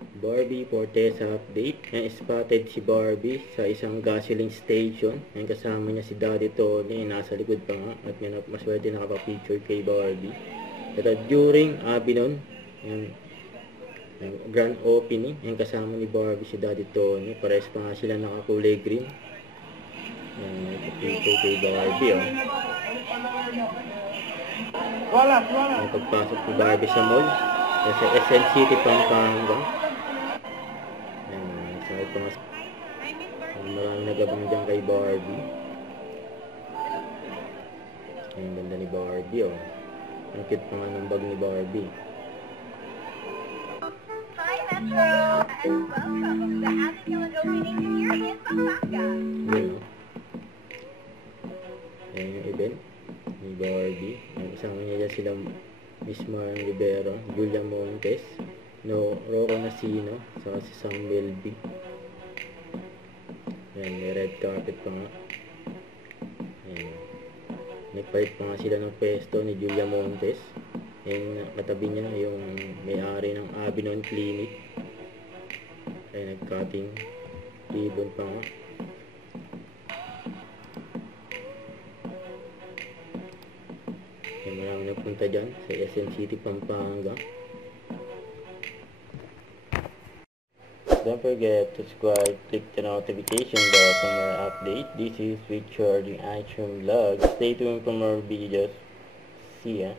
Barbie Fortesa update. Yan, spotted si Barbie sa isang gasoline station. Yan, kasama niya si Daddy Tony. Nasa likod pa nga. At yan, maswerte nakapapicture kay Barbie. At during Abinon, yan, yung grand opening, yan, kasama ni Barbie si Daddy Tony. Pares pa nga sila nakakulay green. Yan, nakapicture kay Barbie, oh. Yan, pagpasok ni Barbie sa mall. Yan, sa SM City, Pampanga. Ito mas maraming nagabang dyan kay Barbie. Ang ganda ni Barbie, oh. Ang cute pa nga ng bag ni Barbie. Hi Metro, and welcome to the Abigail opening here in Pampanga. Ayan, oh. Ayan yung event ni Barbie. Ang isang niya dyan sila Miss Marian Rivera, Julia Montes, Rocco Nasino, saka si Sam Belby. Ayan, may red carpet pa nga. Ayan. Nagpalit pa nga sila ng pwesto ni Julia Montes. Ayan, katabi niya yung may-ari ng Abinon Clinic. Ayan, nag-cutting ribbon pa nga. Ayan, maraming nagpunta dyan sa SM City, Pampanga. Don't forget to subscribe, click the notification bell for more update. This is Richard, the Action Vlog. Stay tuned for more videos. See ya.